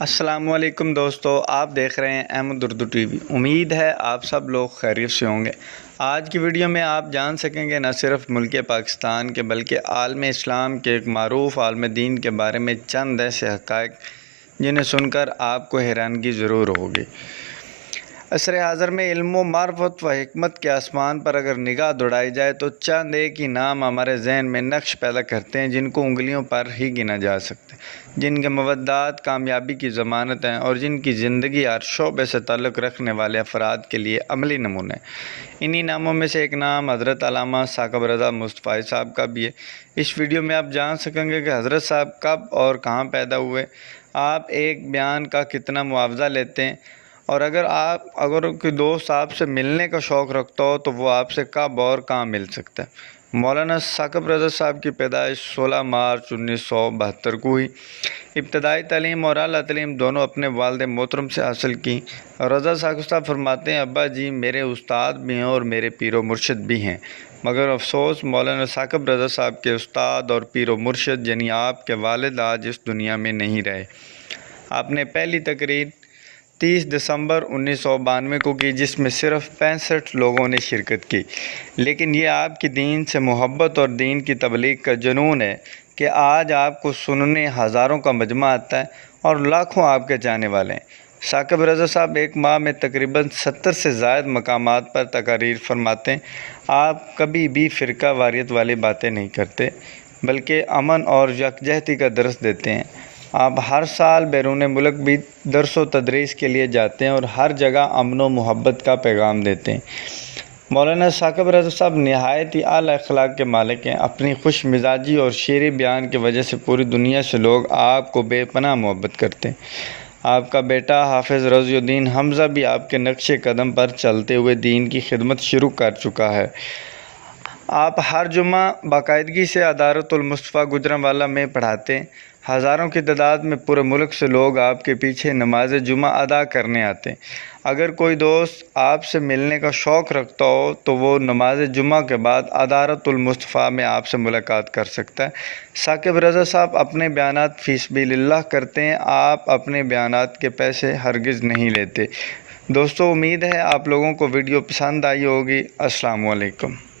السلام علیکم دوستو، آپ دیکھ رہے ہیں احمد اردو ٹی وی۔ امید ہے آپ سب لوگ خیریت سے ہوں گے۔ آج کی ویڈیو میں آپ جان سکیں گے نہ صرف ملک پاکستان کے بلکہ عالم اسلام کے ایک معروف عالم دین کے بارے میں چند ایسے حقائق جنہیں سن کر آپ کو حیرانگی ضرور ہوگی۔ عصر حاضر میں علم و معرفت و حکمت کے آسمان پر اگر نگاہ دوڑائی جائے تو چند ایک ہی نام ہمارے ذہن میں نقش پیدا کرتے ہیں جن کو انگلیوں پر ہی گنا جا سکتے ہیں، جن کے مفادات کامیابی کی ضمانت ہیں اور جن کی زندگی ہر شعبے سے تعلق رکھنے والے افراد کے لیے عملی نمونے ہیں۔ انہی ناموں میں سے ایک نام حضرت علامہ ثاقب رضا مصطفی صاحب کا بھی ہے۔ اس ویڈیو میں آپ جان سکیں گے کہ حضرت صاحب کب اور کہاں پیدا ہوئے، آپ ایک بیان کا کتنا معاوضہ لیتے ہیں، اور اگر کوئی دوست آپ سے ملنے کا شوق رکھتا ہو تو وہ آپ سے کب اور کہاں مل سکتا ہے۔ مولانا ثاقب رضا صاحب کی پیدائش 16 مارچ 1972 کو ہوئی۔ ابتدائی تعلیم اور اعلیٰ تعلیم دونوں اپنے والد محترم سے حاصل کی۔ رضا ثاقب صاحب فرماتے ہیں، ابا جی میرے استاد بھی ہیں اور میرے پیر و مرشد بھی ہیں، مگر افسوس مولانا ثاقب رضا صاحب کے استاد اور پیر و مرشد یعنی آپ کے والد آج اس دنیا میں نہیں رہے۔ آپ نے پہلی تقریر 30 دسمبر 1992 کو کی جس میں صرف 65 لوگوں نے شرکت کی، لیکن یہ آپ کی دین سے محبت اور دین کی تبلیغ کا جنون ہے کہ آج آپ کو سننے ہزاروں کا مجمع آتا ہے اور لاکھوں آپ کے جانے والے ہیں۔ ثاقب رضا صاحب ایک ماہ میں تقریباً 70 سے زائد مقامات پر تقاریر فرماتے ہیں۔ آپ کبھی بھی فرقہ واریت والی باتیں نہیں کرتے بلکہ امن اور یکجہتی کا درس دیتے ہیں۔ آپ ہر سال بیرون ملک بھی درس و تدریس کے لیے جاتے ہیں اور ہر جگہ امن و محبت کا پیغام دیتے ہیں۔ مولانا ثاقب رضا صاحب نہایت ہی اعلیٰ اخلاق کے مالک ہیں۔ اپنی خوش مزاجی اور شعری بیان کی وجہ سے پوری دنیا سے لوگ آپ کو بے پناہ محبت کرتے ہیں۔ آپ کا بیٹا حافظ رضی الدین حمزہ بھی آپ کے نقش قدم پر چلتے ہوئے دین کی خدمت شروع کر چکا ہے۔ آپ ہر جمعہ باقاعدگی سے ادارۃ المصطفیٰ گوجرانوالہ میں پڑھاتے ہیں۔ ہزاروں کی تعداد میں پورے ملک سے لوگ آپ کے پیچھے نماز جمعہ ادا کرنے آتے ہیں۔ اگر کوئی دوست آپ سے ملنے کا شوق رکھتا ہو تو وہ نماز جمعہ کے بعد ادارۃ المصطفیٰ میں آپ سے ملاقات کر سکتا ہے۔ ثاقب رضا صاحب اپنے بیانات فی سبیل اللہ کرتے ہیں۔ آپ اپنے بیانات کے پیسے ہرگز نہیں لیتے۔ دوستو، امید ہے آپ لوگوں کو ویڈیو پسند آئی ہوگی۔ السلام علیکم۔